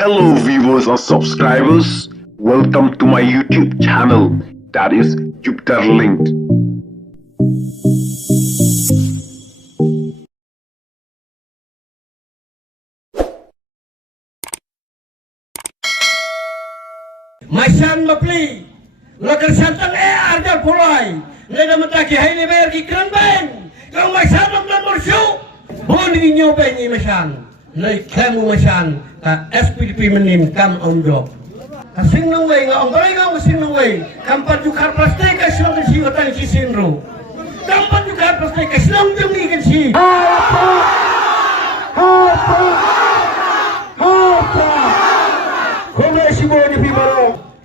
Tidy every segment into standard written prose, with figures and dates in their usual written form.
Hello viewers or subscribers, welcome to my YouTube channel, that is Jupiter Linked. Masan mapli, lagar santang arda pulai, leda mataki hai ne bayar ki kran ben, kau masan maplan morsu, bon di nyoba ni masan, lei kamu masan, ka SPDP menim kam onjo, ka sing nang wei ngau ngau ngau sing nang wei, kampat jukar plastik ka silang si watan si sinro, kampat jukar plastik ka silang jumi kan si.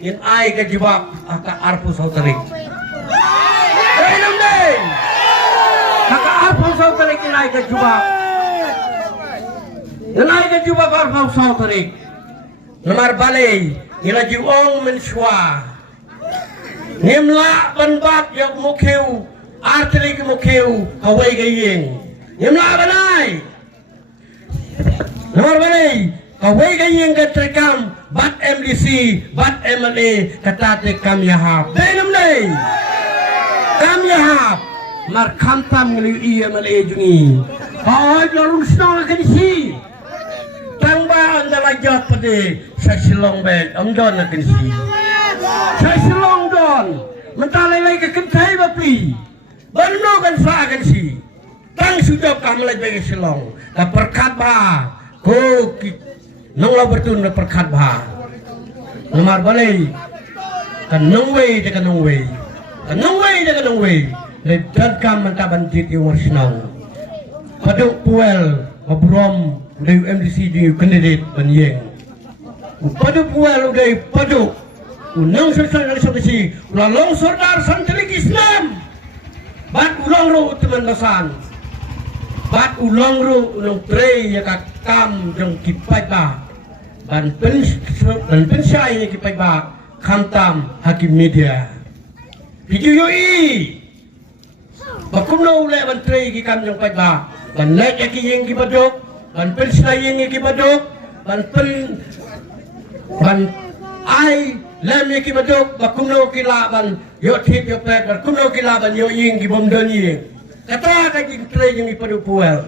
In ay kajibak aka arpu sautarik. Ay namday. Aka arpu sautarik in ay kajibak. In ay kajibak arpu sautarik. Namar balay ila jiwong menswa. Nimla banbat yak mukhew arterik mukhew kaway gayeng. Nimla banay. Namar balay kaway gayeng katrekam bat MDC, bat MLA, katate kam yahap. Dalam day, kam yahap. Mar kamtam ngeli MLA jungi. Kau jalur senang akan si. Tangba anda lajat pade, saya silong bed, amdon akan si. Saya silong don, mentalai lagi ke kentai bapi. Bano kan sa akan si. Tang sudah kamu lagi bagi silong. Tak perkat bah, ko nang la bertun na perkat bah. Namar balay kan nangway de kan nangway. Kan nangway de kan nangway. Le dad kam mantaban tit yung warsinaw. Paduk puel mabrom de MDC di candidate banyeng. Paduk puel de paduk. Unang sesal si ulang sordar santri Islam. Bat ulang ro teman basan. Bat ulang ro ulang trey ya kam jong kipai ba. Dan pensai ni kipai ba kamtam hakim media. Video yoi. Bakumno ule bantri ki kam jong pai ba. Dan naik ki yang ki badok, dan pensai yang ki badok, dan ai lem ki badok bakumno ki laban yo tip yo pet bakumno ki laban yo ying ki bomdon ying. Kata ka ki tre yang ki padu puel.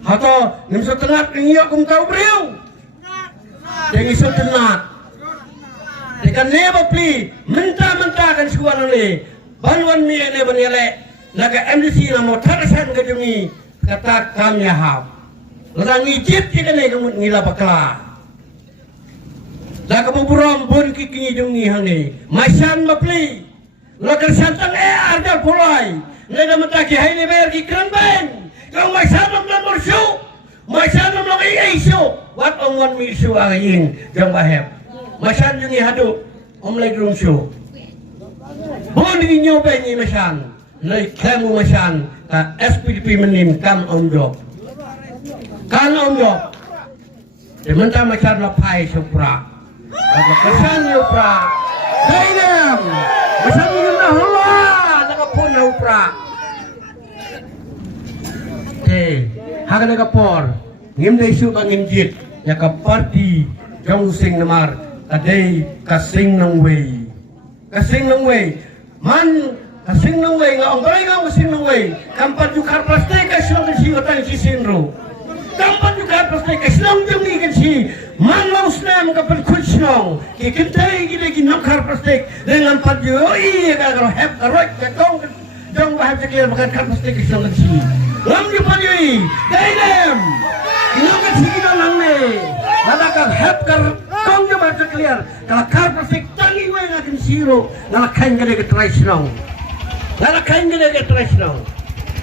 Hato nimso tengat ni yo kum tau breu. Yang isu tenat. Dekan neba pli mentah-mentah kan suara le. Banwan mi ne banyale. Naga MDC na mo tarasan ka jungi kata kami hab. Ladang ijip ti kan ne ngila bakla. Naga buburam bun kiki jungi hang Masan mapli. Lagar santang arda pulai. Leda mataki hai ne bayar ki kran ben. Kau masan maplan morsu. Masan maplan isu. Wat ongon mi isu angin jang bahep. Masan jungi hadu om lagi rumsu. Bon di nyoba ni masan. Lai kamu masan ka SPDP menim kam onjo. Kan onjo. Dementa masan lapai supra. Masan supra. Dainem. Masan yuna Allah nakapun supra. Hagan nakapor. Ngim dai su bangin jit. Ya ka parti jong sing namar kadai kasing nang wei man kasing nang wei nga onggoy nga kasing nang wei kampat jukar plastik ka silang si watan si sinro kampat jukar plastik ka silang jumi kan si man laus nam ka pen kutsnong ki kentai gile ki nakar plastik dengan pat yo i ka ro hep ka roi ka kong jong ba hep seklir bakan kar plastik ka silang si lam ju pat yo i dainem Ingat sih dalam ni, ada kan hep kar kong je baca clear. Kalau kar plastik tangi gue ngakin siro, ngalah kain gede ke tradisional, ngalah kain gede ke tradisional.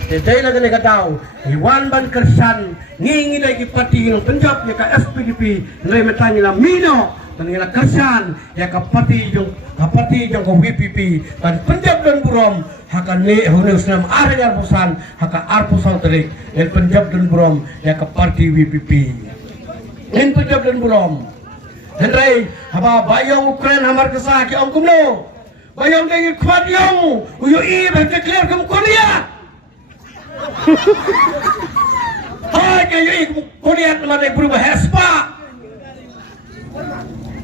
Jadi lagi ni kataau, Iwan ban kersan, ngingi lagi parti yang Punjab ya ke SPDP, nilai metanya lah mino, dan ngalah kersan ya ke parti yang ke WPP, dan Punjab dan Burom. Haka ni hunus nam arya arpusan haka arpusan terik en Punjab dan Burom ya ke parti WPP en Punjab dan Burom hendrai haba bayang Ukraine hamar kesah ki ongkumno bayang dai khwat yang uyo i ba clear kum Korea hai ke i Korea mane berubah hespa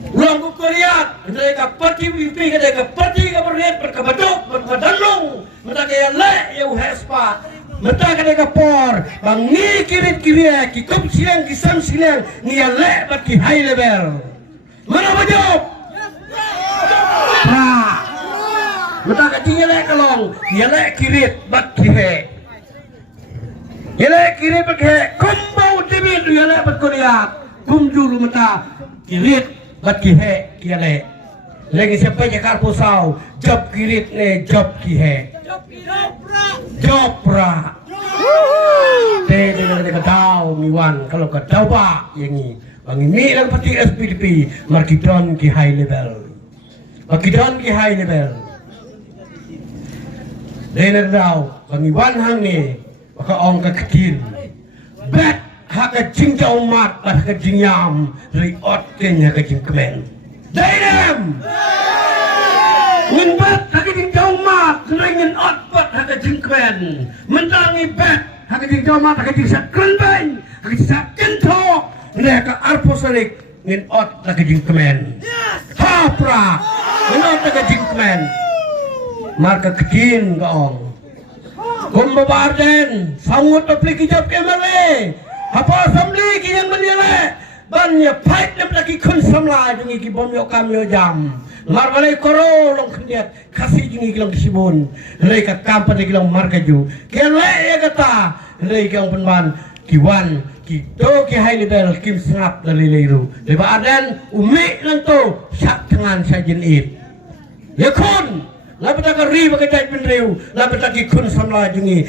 Ulang Korea, mereka parti pipi, mereka parti kabarnet, mereka badok, mereka dalung, mereka kaya le, yau hespa, mereka mereka por, bang ni kirit kiria, ki kom silang, ki sam silang, ni le, bat ki high level. Mana bajok? Nah, mereka kaya le kalong, ni le kirit, bat ki he. Yale kirit bat ki he, kumbau tibit, yale bat Korea, kumjulu mereka kirit. Bat kihe kiale lagi siapa jakar pusau job kirit ne job kihe jopra te dengan ketau miwan kalau ketau ba yang ni bang ini lang pati SPDP markidon ki high level markidon ki high level dengan dau bang iwan hang ni maka ong ka kecil bet haka jingjau mat haka jingyam riot kenya haka jingkemen dainam ngenbat haka jingjau mat ngengen ot pat haka jingkemen mendangi bet haka jingjau mat haka jingsak krenbeng haka jingsak kentok haka arposarik ngen ot haka jingkemen hapra ngen ot haka jingkemen marka kecil gaong kumbabarden sangut apliki job MLA apa assembly ki yang menilai banyak fight dan lagi kun samla jungi ki bom yo kam yo jam mar balai koro long kendiat kasih jungi ki long kisibun lei ka kampan ki long marka ju ke lei kata lei kiong penban ki wan ki to ki high level kim snap dari leiru leba adan umi lang to sak tangan sajin it ya kun lapet tak ri bagai cai penriu lapet tak kun samla jungi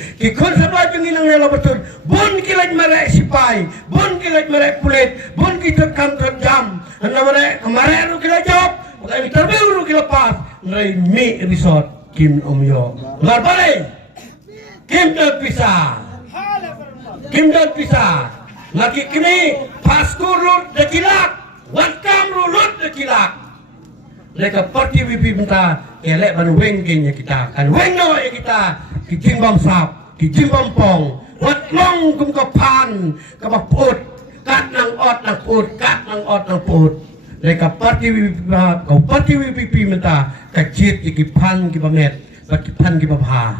nang lela betul bun kilat merek sipai bun kilat merek kulit bun kita kantor jam anda merek kemarin ru kila job bagai terbiru ru kila pas ngai mi resort kim omyo ngar balik kim dot pisah lagi kini paskur lut dekilak watkam lut dekilak mereka parti wipi minta elek ban weng kenya kita kan weng no ya kita kijing bam sap kijing bam pong wat long kum ka pan ka put kat nang ot nang put kat nang ot nang put mereka parti wipi minta kajit ki pan ki bamet bat ki pan ki babha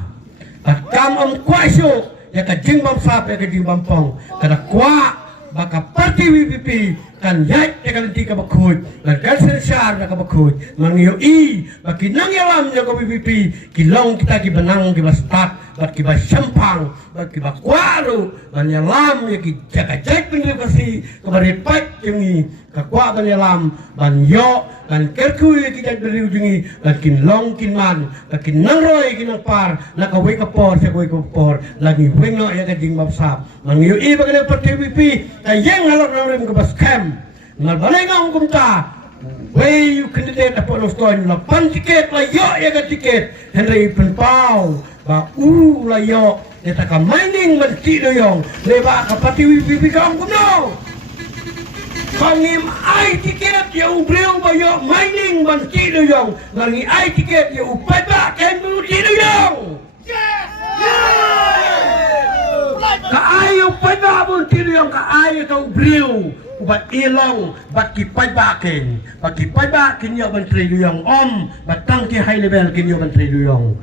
bat kam om kwaiso ya kijing bam sap ya kijing bam pong kada kwa baka parti wipi kan yat ya kan tika bakut dan kan sensar na kabakut mangiyo baki nang yalam ya ko pipi kilong kita ki benang ki bastat bat ki basampang bat ki bakwaru ban yalam ya ki jaga-jaga pinggir kasi kabaripat jungi kakwa ban yalam ban yo kan kerku ya ki jag beriu jungi ban kin long kin man baki nang roy ki nang par na ka wake up por sa wake up por lagi weng no ya ka ding mapsap mangiyo baka parti pipi kayeng halok na rim ka baskem ngal balay nga ang kumta way you candidate na po ng story nila pan tiket layo ya ka tiket henry penpaw ba layo neta ka mining mantido yung leba ka pati wipi ka ang kuno pangim ay tiket ya ubriyo ba yung mining mantido yung ngangi ay tiket ya upay ba kaya mantido yung kaayo pa ba mantido yung kaayo ka ubriyo bat ilong bat kipay bakin yo menteri duyong om batang ki high level kin yo menteri duyong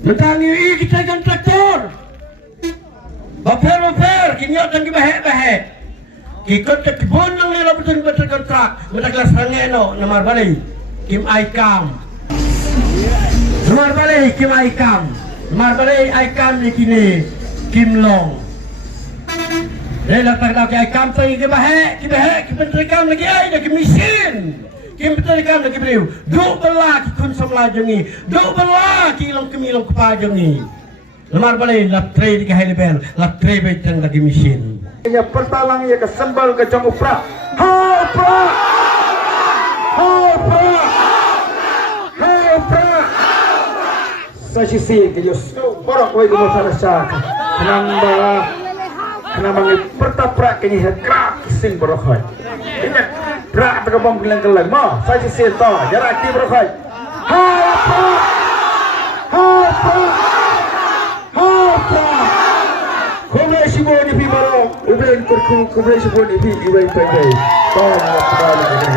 mentangi kita kan traktor baper kin yo tang ki bahe ikut ke kebun nang lela betul kontrak menaglas rangeno namar balai kim aikam namar balai kim aikam namar balai aikam ni kini kim long datang ke kam tadi ke bahe ki menteri kam lagi ai dah ke mesin ki menteri kam lagi beliau duk belah ki kun samla jungi duk belah ki long kemilong kepajungi lemar balai latre di high level latre beteng lagi mesin ya pertalang ya ke sembal ke jong upra hopra sa sisi ke jos borok we mo sarasa namba namanya pertaprak kini krak sing berokoi. Ini prak terkebang bilang kelai. Mo, saya sih to, jarak ti berokoi. Hapa. Kumai si bo ni pi baro, uben kurku kumai si bo ni pi ibai pai. Tolong kembali.